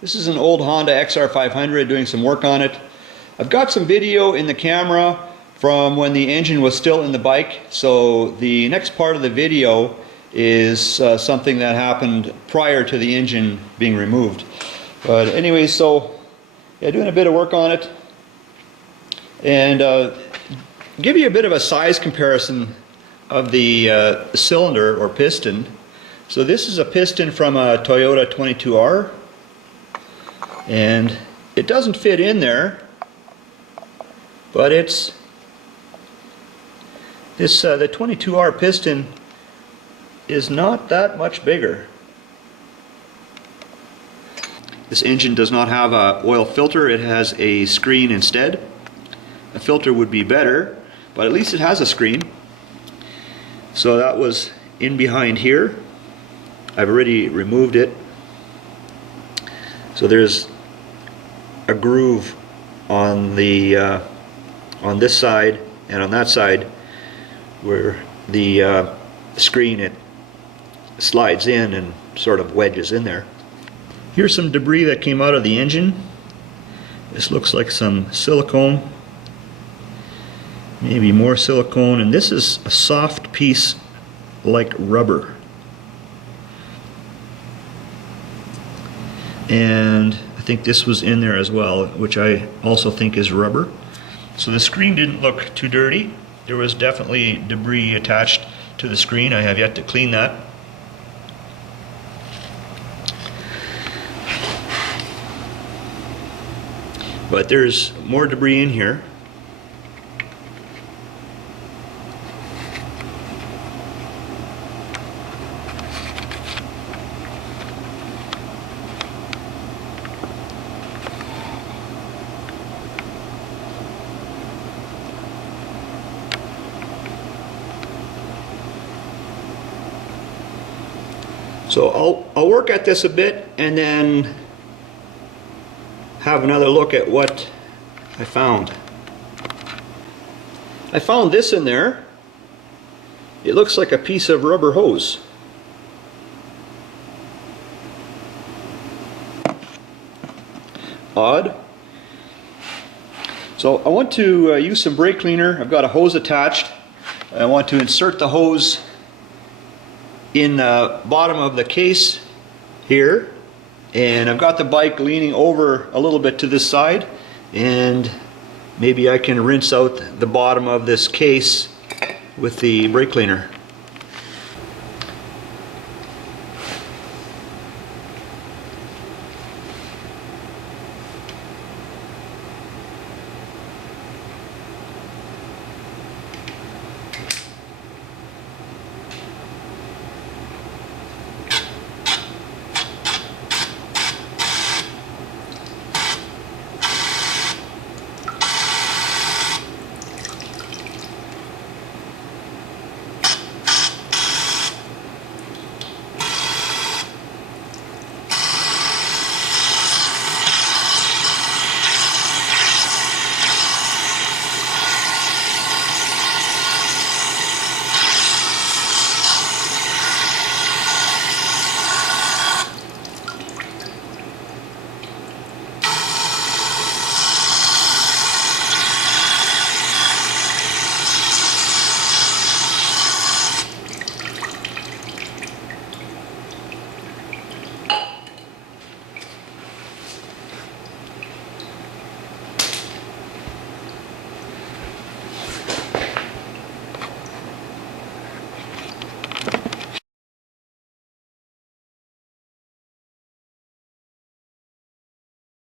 This is an old Honda XR500, doing some work on it. I've got some video in the camera from when the engine was still in the bike, so the next part of the video is something that happened prior to the engine being removed. But anyway, so yeah, doing a bit of work on it, and give you a bit of a size comparison of the cylinder or piston. So this is a piston from a Toyota 22R, and it doesn't fit in there, but it's this the 22R piston is not that much bigger. This engine does not have an oil filter, it has a screen instead. A filter would be better, but at least it has a screen. So that was in behind here. I've already removed it. So there's a groove on the on this side and on that side where the screen, it slides in and sort of wedges in there. Here's some debris that came out of the engine. This looks like some silicone, maybe more silicone, and this is a soft piece like rubber. And I think this was in there as well, which I also think is rubber. So the screen didn't look too dirty. There was definitely debris attached to the screen. I have yet to clean that. But there's more debris in here. So I'll work at this a bit and then have another look at what I found. I found this in there. It looks like a piece of rubber hose. Odd. So I want to use some brake cleaner. I've got a hose attached. I want to insert the hose in the bottom of the case here, and I've got the bike leaning over a little bit to this side, and maybe I can rinse out the bottom of this case with the brake cleaner.